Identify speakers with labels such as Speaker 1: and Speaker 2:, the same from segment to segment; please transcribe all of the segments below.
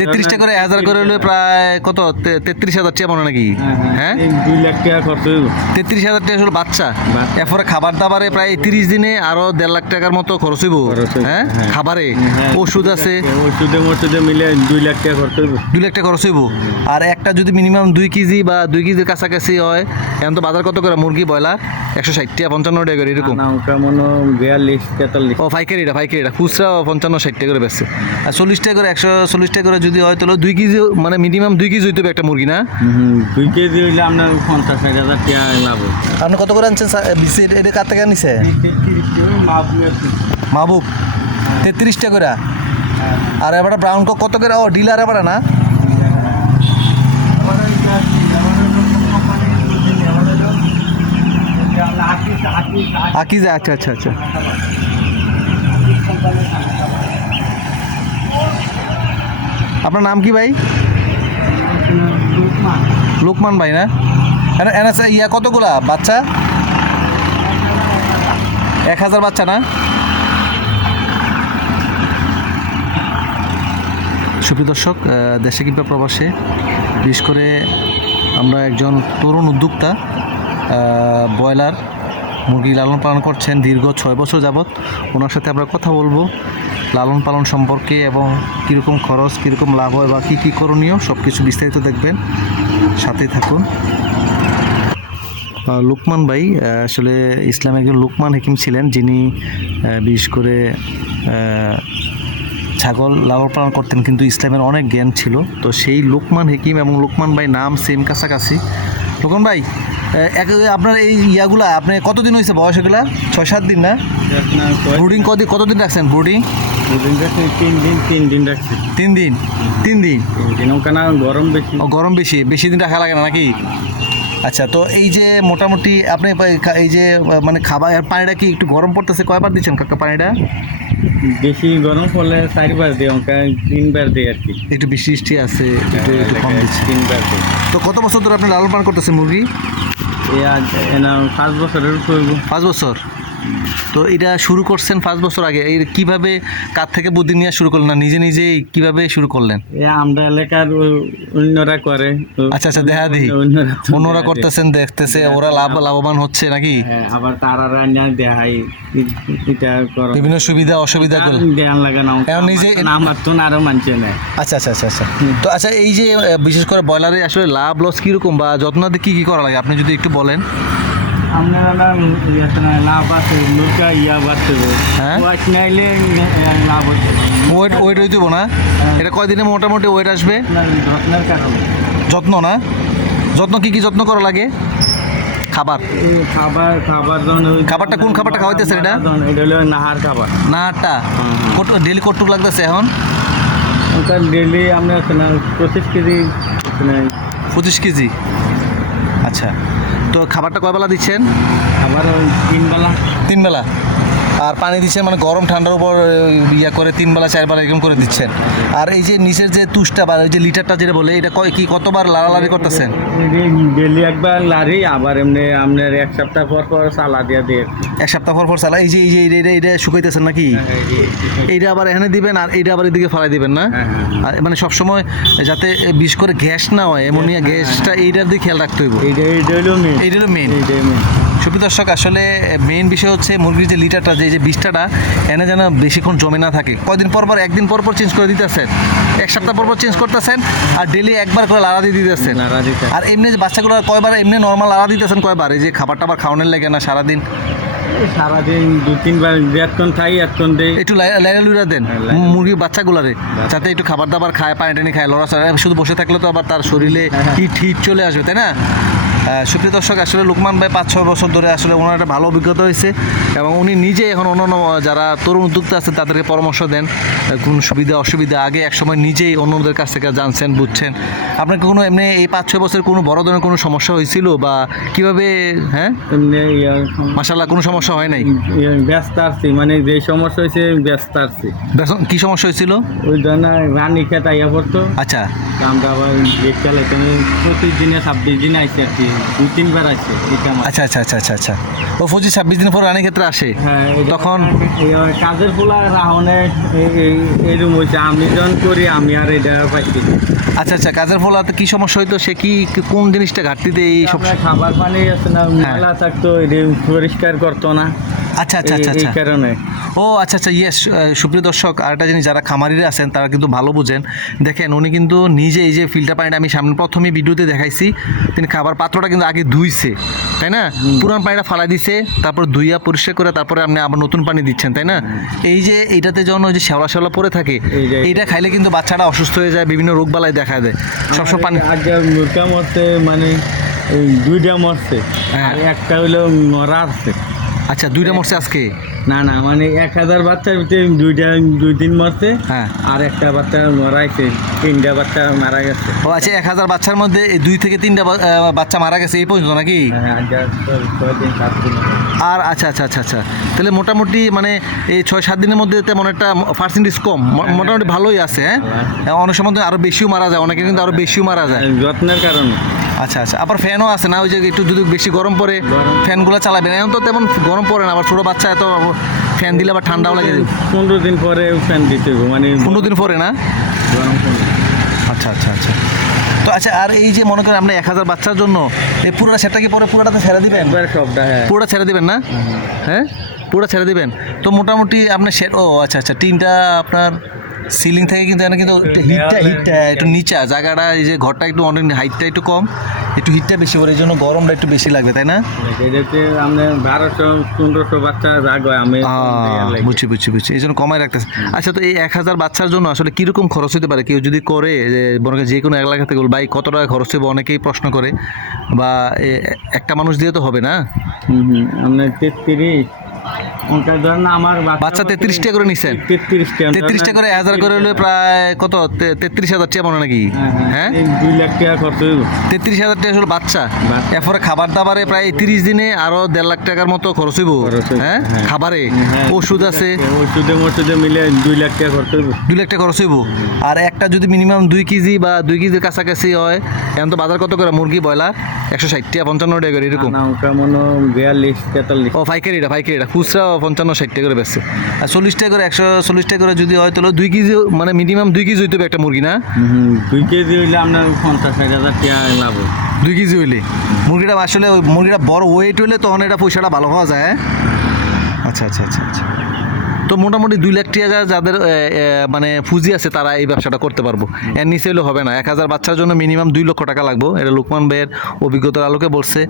Speaker 1: তেত্রিশ টাকা করে হাজার করে হলে প্রায় কত? তেত্রিশ হাজার টাকা মনে নাকি? হ্যাঁ
Speaker 2: দুই লাখ টাকা খরচ
Speaker 1: তেত্রিশ হাজার টাকা হলো বাচ্চা। এরপরে খাবার দাবারে প্রায় তিরিশ দিনে আরও দেড় লাখ টাকার মতো খরচ হইব। হ্যাঁ?
Speaker 2: হ্যাঁ।
Speaker 1: খাবারে?
Speaker 2: হ্যাঁ,
Speaker 1: ওষুধ আছে?
Speaker 2: ওষুধে মষুধে মিলে দুই লাখ টাকা খরচ হইব।
Speaker 1: দুই লাখ টাকা খরচ হইব। আর একটা যদি মিনিমাম দুই কেজি বা দুই কেজির কাছাকাছি হয় এখন তো বাজার কত করে? মুরগি ব্রয়লার? একশো ষাট টাকা পঞ্চান্ন টাকা করে এরকম।
Speaker 2: ওটা মনে হয় বিয়াল্লিশ তেতাল্লিশ।
Speaker 1: ও ফাইকারিটা ফাইকারিটা খুচরা পঞ্চান্ন ষাট টাকা করে বেচছে। আর চল্লিশ টাকা করে একশো চল্লিশ টাকা করে যদি হয় তাহলে দুই কেজি মানে মিনিমাম দুই কেজি হইতে হবে একটা মুরগি না?
Speaker 2: দুই কেজি হইলে আপনার পঞ্চাশ ষাট হাজার টাকা লাভ
Speaker 1: আপনি কত করে আনছেন এটা কার থেকে নিছে মাহবুব তেত্রিশ টাকা করে আর এবার ব্রাউন কক কত করে? ও ডিলার এবার না? আকিজা আচ্ছা আচ্ছা আচ্ছা। আপনার নাম কি ভাই? লোকমান ভাই না? ইয়া কতগুলা বাচ্চা? এক হাজার বাচ্চা না? সুপ্রিয় দর্শক দেশে কিংবা প্রবাসে, বিশেষ করে আমরা একজন তরুণ উদ্যোক্তা ব্রয়লার মুরগি লালন পালন করছেন দীর্ঘ ছয় বছর যাবৎ। ওনার সাথে আমরা কথা বলব। লালন পালন সম্পর্কে এবং কীরকম খরচ, কীরকম লাভ হয় বা কী কী করণীয় সব কিছু বিস্তারিত দেখবেন। সাথেই থাকুন। লুকমান ভাই আসলে ইসলাম একজন লুকমান হাকিম ছিলেন। যিনি বিশেষ করে ছাগল লালন পালন করতেন, কিন্তু ইসলামের অনেক জ্ঞান ছিল। তো সেই লোকমান হাকিম এবং লোকমান ভাই নাম সেম কাছাকাছি। লোকমান ভাই এক আপনার এই ইয়াগুলা আপনি কতদিন হয়েছে বয়স এগুলা? ছয় সাত দিন না? ব্রুডিং কদিন কতদিন রাখছেন ব্রুডিং
Speaker 2: তিন দিন তিন দিন রাখছি।
Speaker 1: তিন দিন? তিন দিন?
Speaker 2: তিন দিন গরম বেশি।
Speaker 1: গরম বেশি বেশি দিন রাখা লাগে না নাকি? আচ্ছা তো এই যে মোটামুটি আপনি এই যে মানে খাবার পানিটা কি একটু গরম পড়তেছে? কয়বার দিচ্ছেন কাকা পানিটা?
Speaker 2: বেশি গরম পড়লে চারবার দিই তিনবার দিই আর কি।
Speaker 1: একটু বৃষ্টি বৃষ্টি আছে একটু কম
Speaker 2: তিনবার দিই।
Speaker 1: তো কত বছর ধরে আপনি লালন পালন করতেছেন মুরগি?
Speaker 2: পাঁচ বছরের
Speaker 1: পাঁচ বছর? তো এটা শুরু করছেন পাঁচ বছর আগে। এই কীভাবে কার থেকে বুদ্ধি নিয়ে শুরু করলেন না? নিজে নিজেই কীভাবে শুরু করলেন?
Speaker 2: আমরা এলাকার অন্যরা করে।
Speaker 1: আচ্ছা আচ্ছা দেখা দিই।
Speaker 2: অন্যরা
Speaker 1: করতেছেন দেখতেছে ওরা লাভ লাভবান হচ্ছে নাকি?
Speaker 2: হ্যাঁ, আবার তারা রান্না দেখাই এটা করো।
Speaker 1: বিভিন্ন সুবিধা অসুবিধা
Speaker 2: জ্ঞান লাগে না।
Speaker 1: এখন নিজে-
Speaker 2: আমার তো- আরও মানছে না।
Speaker 1: আচ্ছা আচ্ছা আচ্ছা আচ্ছা। তো আচ্ছা এই যে বিশেষ করে ব্রয়লারে আসলে লাভ লস কীরকম বা যত্নাতে কি কী করা লাগে? আপনি যদি একটু বলেন।
Speaker 2: আপনারা না ইয়াতে না লাভ আছে ইয়া বাড়তে
Speaker 1: হ্যাঁ?
Speaker 2: ওয়াচ নাইলে লাভ হচ্ছে
Speaker 1: ওয়েট ওয়েট হইতে হইবো না এটা কয়দিনে মোটামুটি ওয়েট আসবে?
Speaker 2: যত্নের কারণে।
Speaker 1: যত্ন না? যত্ন কি কি যত্ন করা লাগে? খাবার।
Speaker 2: খাবার খাবার
Speaker 1: খাবারটা কোন খাবারটা খাওয়াইতেছেন এটা?
Speaker 2: এটা হলো নাহার খাবার।
Speaker 1: নাটা ডেলি কটুক লাগতেছে এখন?
Speaker 2: ওটা ডেলি আমরা পঁচিশ কেজি
Speaker 1: পঁচিশ কেজি? আচ্ছা। তো খাবারটা কয় বেলা দিচ্ছেন?
Speaker 2: আবার ওই তিন বেলা
Speaker 1: তিন বেলা আর পানি দিচ্ছেন মানে গরম ঠান্ডার উপর ইয়া করে তিন বেলা চার বেলা এরকম করে দিচ্ছেন। আর এই যে নিচের যে তুষটা বা ওই যে লিটারটা যেটা বলে এটা কয় কি কতবার লাড়ালাড়ি করতেছেন?
Speaker 2: ডেলি একবার লারি আবার এমনি আপনার এক সপ্তাহ পর পর চালা দিয়া দিয়ে
Speaker 1: এক সপ্তাহ পর পর চালা এই যে এই যে এইটা এইটা শুকাইতেছেন নাকি? এইটা আবার এখানে দিবেন আর এইটা আবার এদিকে ফেলাই দিবেন না?
Speaker 2: হ্যাঁ, হ্যাঁ,
Speaker 1: আর মানে সবসময় যাতে বিশ করে গ্যাস না হয় এমনিয়া গ্যাসটা এইটার দিকে খেয়াল রাখতে হইব।
Speaker 2: এইটা এইটা হলো মেন
Speaker 1: এইটা হলো মেন
Speaker 2: এইটাই মেন
Speaker 1: সুপ্রিয় দর্শক আসলে মেইন বিষয় হচ্ছে মুরগির যে লিটারটা যে যে বিষ্ঠাটা এনে যেন বেশিক্ষণ জমে না থাকে। কদিন পর পর একদিন পর পর চেঞ্জ করে দিতেছেন। এক সপ্তাহ পর পর চেঞ্জ করতেছেন আর ডেলি একবার করে লাড়া দিয়ে দিতেছেন। আর এমনি যে বাচ্চাগুলো কয়বার এমনি নর্মাল লাড়া দিতেছেন কয়বার? এই যে খাবার টাবার খাওয়ানোর লাগে না সারাদিন?
Speaker 2: সারাদিন দু তিনবার এতক্ষণ থাই এতক্ষণ দেই।
Speaker 1: একটু লাইনা লুইরা দেন
Speaker 2: হ্যাঁ,
Speaker 1: মুরগির বাচ্চাগুলারে যাতে একটু খাবার দাবার খায় পানি টানি খায় লড়াচড়া শুধু বসে থাকলে তো আবার তার শরীরে
Speaker 2: হ্যাঁ।
Speaker 1: হিট হিট চলে আসবে তাই না? সুপ্রিয় দর্শক আসলে লুকমান ভাই পাঁচ ছয় বছর ধরে আসলে ওনার একটা ভালো অভিজ্ঞতা হয়েছে এবং উনি নিজে এখন অন্যান্য যারা তরুণ উদ্যোক্তা আছে তাদেরকে পরামর্শ দেন কোন সুবিধা অসুবিধা আগে একসময় নিজেই অন্যদের কাছ থেকে জানছেন বুঝছেন। আপনার কোনো এমনি এই পাঁচ ছয় বছর কোনো বড় ধরনের কোনো সমস্যা হয়েছিল বা কীভাবে হ্যাঁ?
Speaker 2: এমনি ইয়া
Speaker 1: মাসাল্লাহ কোনো সমস্যা হয় নাই?
Speaker 2: ব্যস্ত আসছি মানে যে সমস্যা হয়েছে ব্যস্ত আসছি
Speaker 1: কি সমস্যা হয়েছিল?
Speaker 2: ওই জন্য রানী খেত আইয়া পড়তো।
Speaker 1: আচ্ছা।
Speaker 2: আমরা আবার প্রতিদিনে ছাব্বিশ দিন আইসি আর কি। দুই তিনবার আছে এটা
Speaker 1: আচ্ছা আচ্ছা আচ্ছা আচ্ছা আচ্ছা। ও পঁচিশ ছাব্বিশ দিন পর রানিং ক্ষেত্রে আসে?
Speaker 2: হ্যাঁ
Speaker 1: তখন?
Speaker 2: কাজের পোলা রাহনে এরকম হয়েছে আমি যখন করি আমি আর এটা পাইছি
Speaker 1: আচ্ছা আচ্ছা কাজের ফলাতে কি সমস্যা হইতো? সে কি কোন জিনিসটা ঘাটতিতে এই সব
Speaker 2: খাবার পানি আছে না
Speaker 1: হ্যাঁ।
Speaker 2: ময়লা থাকতো পরিষ্কার করতো না।
Speaker 1: আচ্ছা আচ্ছা আচ্ছা আচ্ছা।
Speaker 2: কারণে।
Speaker 1: ও আচ্ছা আচ্ছা ইয়েস সুপ্রিয় দর্শক আরেকটা জিনিস যারা খামারিরা আছেন তারা কিন্তু ভালো বুঝেন। দেখেন উনি কিন্তু নিজে এই যে ফিল্টার পানিটা আমি সামনে প্রথমে ভিডিওতে দেখাইছি। তিনি খাবার পাত্রটা কিন্তু আগে ধুইছে তাই না? পুরান পানিটা ফালাই দিছে তারপর ধুইয়া পরিষ্কার করে তারপরে আপনি আবার নতুন পানি দিচ্ছেন তাই না? এই যে এটাতে যেন ওই যে শ্যাওলা শ্যাওলা পরে থাকে
Speaker 2: এটা
Speaker 1: এইটা খাইলে কিন্তু বাচ্চাটা অসুস্থ হয়ে যায় বিভিন্ন রোগ বালাই দেখা দেয়। সবসময় পানি
Speaker 2: আগে মুরগা মানে দুইটা মরছে
Speaker 1: হ্যাঁ।
Speaker 2: আর একটা হইল মরা আছে।
Speaker 1: আচ্ছা দুইটা মরছে আজকে?
Speaker 2: না না মানে এক হাজার বাচ্চার ভিতরে দুইটা দুই দিন মরছে।
Speaker 1: হ্যাঁ।
Speaker 2: আর একটা বাচ্চা মরাইছে তিনটা বাচ্চা মারা গেছে।
Speaker 1: ও আচ্ছা এক হাজার বাচ্চার মধ্যে দুই থেকে তিনটা বাচ্চা মারা গেছে এই পর্যন্ত নাকি?
Speaker 2: হ্যাঁ, আর
Speaker 1: আচ্ছা আচ্ছা আচ্ছা আচ্ছা। তাহলে মোটামুটি মানে এই ছয় সাত দিনের মধ্যে তেমন একটা পার্সেন্টেজ কম। মোটামুটি ভালোই আছে হ্যাঁ? অনেক সময় আরও বেশিও মারা যায় অনেকে কিন্তু আরও বেশিও মারা যায়।
Speaker 2: যত্নের কারণে।
Speaker 1: আচ্ছা আচ্ছা। আবার ফ্যানও আছে না? ওই যে একটু যদি বেশি গরম পড়ে। ফ্যানগুলো চালাবেন এখন তো তেমন গরম পড়ে না আবার ছোটো বাচ্চা এত ফ্যান দিলে আবার ঠান্ডাও লাগে।
Speaker 2: পনেরো দিন পরে ফ্যান দিতে হবে মানে
Speaker 1: পনেরো দিন পরে না?
Speaker 2: গরম
Speaker 1: আচ্ছা আচ্ছা আচ্ছা। তো আচ্ছা আর এই যে মনে করেন আমরা এক হাজার বাচ্চার জন্য এই পুরোটা সেটা কি পরে পুরোটাতে ছেড়ে দিবেন?
Speaker 2: সবটা হ্যাঁ।
Speaker 1: পুরোটা ছেড়ে দিবেন না? হ্যাঁ। পুরোটা ছেড়ে দিবেন। তো মোটামুটি আপনার সে ও আচ্ছা আচ্ছা। টিনটা আপনার সিলিং থেকে কিন্তু এখানে কিন্তু হিটটা হিটটা একটু নিচা জায়গাটা এই যে ঘরটা একটু অনেক হাইটটা একটু কম একটু হিটটা বেশি করে এই জন্য গরমটা একটু বেশি লাগবে তাই না?
Speaker 2: বারোশো পনেরোশো বাচ্চা হয় আমি।
Speaker 1: বুঝছি বুঝছি বুঝছি এই জন্য কমাই রাখতেছে। আচ্ছা তো এই এক হাজার বাচ্চার জন্য আসলে কীরকম খরচ হতে পারে? কেউ যদি করে যে মনে যে কোনো এলাকা থেকে বল, ভাই কত টাকা খরচ হবে অনেকেই প্রশ্ন করে বা একটা মানুষ দিয়ে তো হবে না?
Speaker 2: হুম, তেত্রিশ ধরেন আমার
Speaker 1: বাচ্চা তেত্রিশ টাকা করে নিছেন।
Speaker 2: তেত্রিশ টাকা
Speaker 1: তেত্রিশ করে হাজার করে হলে প্রায় কত? তেত্রিশ হাজার টাকা মনে নাকি? হ্যাঁ
Speaker 2: দুই লাখ টাকা খরচ
Speaker 1: তেত্রিশ হাজার টাকা হলো বাচ্চা।
Speaker 2: বাচ্চা।
Speaker 1: এরপরে খাবার দাবারে প্রায় তিরিশ দিনে আরও দেড় লাখ টাকার মতো খরচ হইব। হ্যাঁ?
Speaker 2: হ্যাঁ।
Speaker 1: খাবারে?
Speaker 2: হ্যাঁ,
Speaker 1: ওষুধ আছে?
Speaker 2: ওষুধে মিলে দুই লাখ টাকা খরচ হইব।
Speaker 1: দুই লাখ টাকা খরচ হইব। আর একটা যদি মিনিমাম দুই কেজি বা দুই কেজির কাছাকাছি হয় এখন তো বাজার কত করে? মুরগি ব্রয়লার? একশো ষাট টাকা পঞ্চান্ন টাকা করে এরকম।
Speaker 2: হয়
Speaker 1: ও পাইকারিটা পাইকারিটা। খুচরা পঞ্চান্ন ষাট টাকা করে বেচছে আর চল্লিশ টাকা করে একশো চল্লিশ টাকা করে যদি হয় তাহলে দুই কেজি মানে মিনিমাম দুই কেজি হইতে হবে একটা মুরগি না
Speaker 2: দুই কেজি হইলে আপনার পঞ্চাশ ষাট হাজার টাকা লাভ।
Speaker 1: দুই কেজি হইলে মুরগিটা আসলে মুরগিটা বড় ওয়েট হইলে তখন এটা পয়সাটা ভালো হওয়া যায় হ্যাঁ? আচ্ছা আচ্ছা আচ্ছা আচ্ছা তো মোটামুটি দুই লাখ টাকা যাদের মানে পুঁজি আছে তারা এই ব্যবসাটা করতে পারব। এর নিচে হলে হবে না। এক হাজার বাচ্চার জন্য মিনিমাম দুই লক্ষ টাকা লাগবো। এটা লোকমান ভাইয়ের অভিজ্ঞতার আলোকে বলছে।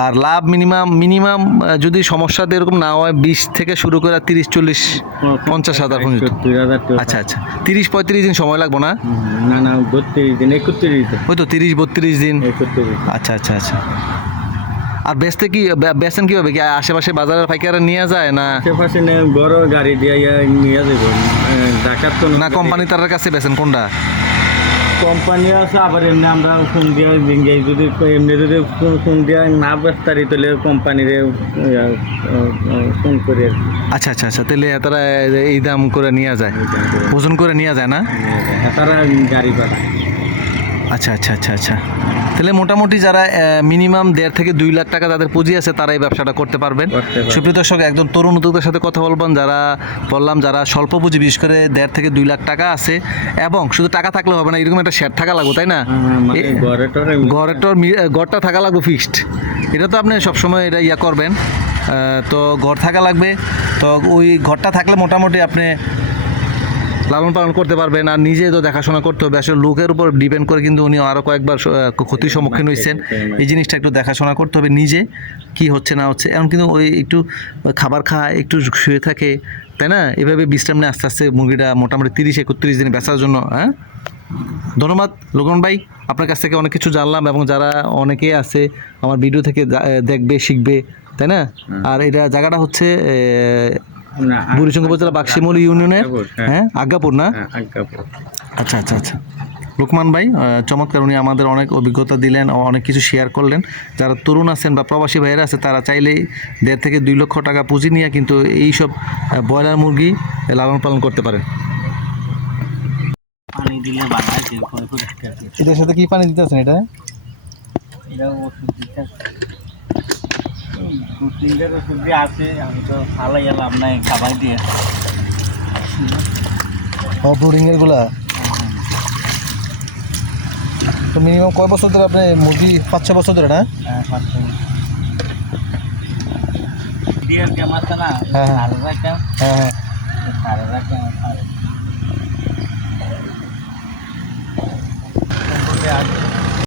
Speaker 1: আর লাভ মিনিমাম মিনিমাম যদি সমস্যাতে এরকম না হয় বিশ থেকে শুরু করে তিরিশ চল্লিশ পঞ্চাশ হাজার আচ্ছা আচ্ছা। তিরিশ পঁয়ত্রিশ দিন সময় লাগবো না?
Speaker 2: না না বত্রিশ দিন একত্রিশ দিন।
Speaker 1: ওই তো তিরিশ বত্রিশ দিন। আচ্ছা আচ্ছা আচ্ছা। আর বেচতে কি বেচেন কীভাবে? কি আশেপাশে বাজারের পাইকাররা নিয়ে যায় না?
Speaker 2: আশেপাশে নে বড় গাড়ি দিয়ে নিয়ে যাব ঢাকার তো
Speaker 1: না কোম্পানি তার কাছে বেচেন কোনটা?
Speaker 2: কোম্পানি আছে আবার এমনি আমরা ফোন দিয়ে যদি এমনি যদি ফোন- দিয়ে না ব্যস্তারি তাহলে কোম্পানির ফোন করে
Speaker 1: আচ্ছা আচ্ছা আচ্ছা তাহলে তারা এই দাম করে নিয়ে যায়। ওজন করে নিয়ে যায় না?
Speaker 2: হ্যাঁ, তারা গাড়ি পাঠায়
Speaker 1: আচ্ছা আচ্ছা আচ্ছা আচ্ছা। তাহলে মোটামুটি যারা মিনিমাম দেড় থেকে দুই লাখ টাকা যাদের পুঁজি আছে তারা এই ব্যবসাটা করতে পারবেন। সুপ্রিয় দর্শক একদম তরুণ উদ্যোক্তার সাথে কথা বলবেন যারা বললাম যারা স্বল্প পুঁজি বিশেষ করে দেড় থেকে দুই লাখ টাকা আছে এবং শুধু টাকা থাকলে হবে না এরকম একটা শেয়ার থাকা লাগবে তাই না?
Speaker 2: হ্যাঁ, মানে
Speaker 1: এ-
Speaker 2: ঘরে টরে
Speaker 1: ঘরের তোর ঘরটা থাকা লাগবে ফিক্সড এটা তো আপনি সবসময় এটা ইয়া করবেন। তো ঘর থাকা লাগবে। তো ওই ঘরটা থাকলে মোটামুটি আপনি লালন পালন করতে পারবেন আর নিজে তো দেখাশোনা করতে হবে। আসলে লোকের উপর ডিপেন্ড করে কিন্তু উনি আরও কয়েকবার ক্ষতির সম্মুখীন হয়েছেন। এই জিনিসটা একটু দেখাশোনা করতে হবে নিজে কি হচ্ছে না হচ্ছে। এখন কিন্তু ওই একটু খাবার খায় একটু শুয়ে থাকে তাই না? এভাবে বিশ্রাম নিয়ে আস্তে আস্তে মুরগিটা মোটামুটি তিরিশ একত্রিশ দিন বেচার জন্য হ্যাঁ? ধন্যবাদ লোকন ভাই। আপনার কাছ থেকে অনেক কিছু জানলাম এবং যারা অনেকে আছে আমার ভিডিও থেকে দেখবে শিখবে তাই না? আর এটা জায়গাটা হচ্ছে বুড়িচঙ্গ উপজেলা বাক্সিমল ইউনিয়নের
Speaker 2: হ্যাঁ।
Speaker 1: আজ্ঞাপুর না?
Speaker 2: হ্যাঁ,
Speaker 1: আচ্ছা আচ্ছা আচ্ছা। লোকমান ভাই চমৎকার উনি আমাদের অনেক অভিজ্ঞতা দিলেন অনেক কিছু শেয়ার করলেন। যারা তরুণ আছেন বা প্রবাসী ভাইয়েরা আছে তারা চাইলেই দেড় থেকে দুই লক্ষ টাকা পুঁজি নিয়ে কিন্তু এই সব ব্রয়লার মুরগি লালন পালন করতে পারেন। এটার সাথে কি পানি দিতে আছেন এটা?
Speaker 2: এটা ওষুধ দিতে দু তিনটের ওষুধ দিয়ে আছে আমি তো ভালো গেলাম নাই খাবার দিয়ে।
Speaker 1: ব্রুডিংয়েরগুলা তো মিনিমাম কয় বছর ধরে আপনি মুরগি পাঁচ ছ বছর ধরে না?
Speaker 2: হ্যাঁ পাঁচশো দিয়ে কেমন আছে না
Speaker 1: হ্যাঁ, হ্যাঁ। হ্যাঁ হ্যাঁ।